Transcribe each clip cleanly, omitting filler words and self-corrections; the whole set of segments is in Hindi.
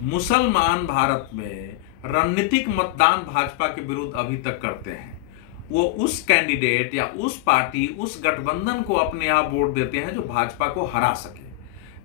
मुसलमान भारत में रणनीतिक मतदान भाजपा के विरुद्ध अभी तक करते हैं। वो उस कैंडिडेट या उस पार्टी, उस गठबंधन को अपने यहाँ वोट देते हैं जो भाजपा को हरा सके।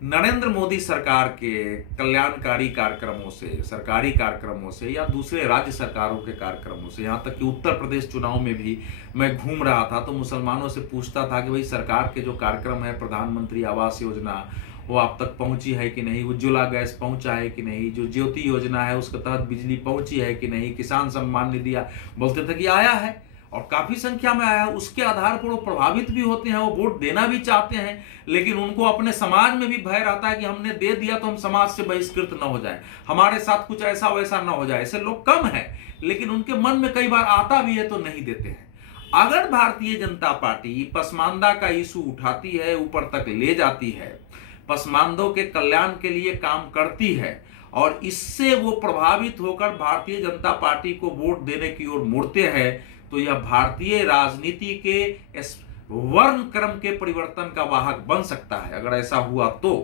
नरेंद्र मोदी सरकार के कल्याणकारी कार्यक्रमों से, सरकारी कार्यक्रमों से या दूसरे राज्य सरकारों के कार्यक्रमों से, यहाँ तक कि उत्तर प्रदेश चुनाव में भी मैं घूम रहा था तो मुसलमानों से पूछता था कि भाई सरकार के जो कार्यक्रम है, प्रधानमंत्री आवास योजना, वो आप तक पहुंची है कि नहीं, उज्ज्वला गैस पहुंचा है कि नहीं, जो ज्योति योजना है उसके तहत बिजली पहुंची है कि नहीं, किसान सम्मान निधि बोलते थे कि आया है और काफी संख्या में आया है। उसके आधार पर वो प्रभावित भी होते हैं, वो वोट देना भी चाहते हैं, लेकिन उनको अपने समाज में भी भय रहता है कि हमने दे दिया तो हम समाज से बहिष्कृत न हो जाए, हमारे साथ कुछ ऐसा वैसा न हो जाए। ऐसे लोग कम है, लेकिन उनके मन में कई बार आता भी है तो नहीं देते हैं। अगर भारतीय जनता पार्टी पसमानदा का इशू उठाती है, ऊपर तक ले जाती है, पसमानदों के कल्याण के लिए काम करती है और इससे वो प्रभावित होकर भारतीय जनता पार्टी को वोट देने की ओर मुड़ते हैं, तो यह भारतीय राजनीति के वर्ण क्रम के परिवर्तन का वाहक बन सकता है अगर ऐसा हुआ तो।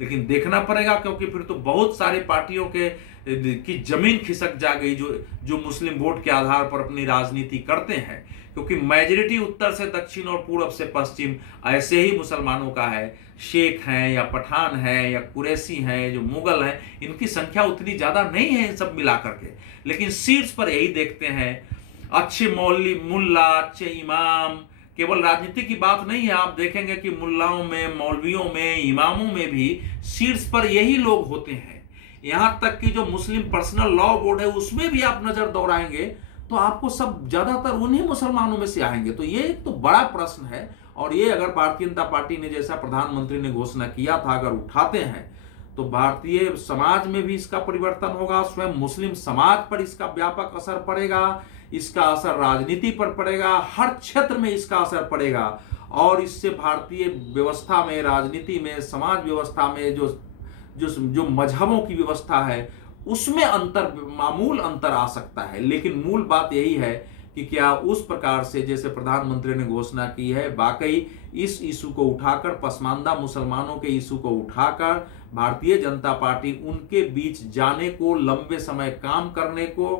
लेकिन देखना पड़ेगा, क्योंकि फिर तो बहुत सारी पार्टियों की जमीन खिसक जा गई जो मुस्लिम वोट के आधार पर अपनी राजनीति करते हैं, क्योंकि मेजॉरिटी उत्तर से दक्षिण और पूर्व से पश्चिम ऐसे ही मुसलमानों का है। शेख हैं या पठान हैं या कुरैशी हैं, जो मुगल हैं, इनकी संख्या उतनी ज्यादा नहीं है इन सब मिलाकर के। लेकिन सीट्स पर यही देखते हैं, अच्छे मौलवी, मुल्ला, अच्छे इमाम। केवल राजनीति की बात नहीं है, आप देखेंगे कि मुल्लाओं में, मौलवियों में, इमामों में भी सीट्स पर यही लोग होते हैं। यहां तक कि जो मुस्लिम पर्सनल लॉ बोर्ड है उसमें भी आप नजर दौड़ाएंगे तो आपको सब ज्यादातर उन्हीं मुसलमानों में से आएंगे। तो ये एक तो बड़ा प्रश्न है, और ये अगर भारतीय जनता पार्टी ने, जैसा प्रधानमंत्री ने घोषणा किया था, अगर उठाते हैं तो भारतीय समाज में भी इसका परिवर्तन होगा, स्वयं मुस्लिम समाज पर इसका व्यापक असर पड़ेगा, इसका असर राजनीति पर पड़ेगा, हर क्षेत्र में इसका असर पड़ेगा। और इससे भारतीय व्यवस्था में, राजनीति में, समाज व्यवस्था में जो मजहबों की व्यवस्था है उसमें मामूल अंतर आ सकता है। लेकिन मूल बात यही है कि क्या उस प्रकार से जैसे प्रधानमंत्री ने घोषणा की है, वाकई इस इशू को उठाकर, पसमानदा मुसलमानों के इशू को उठाकर भारतीय जनता पार्टी उनके बीच जाने को, लंबे समय काम करने को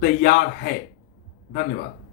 तैयार है। धन्यवाद।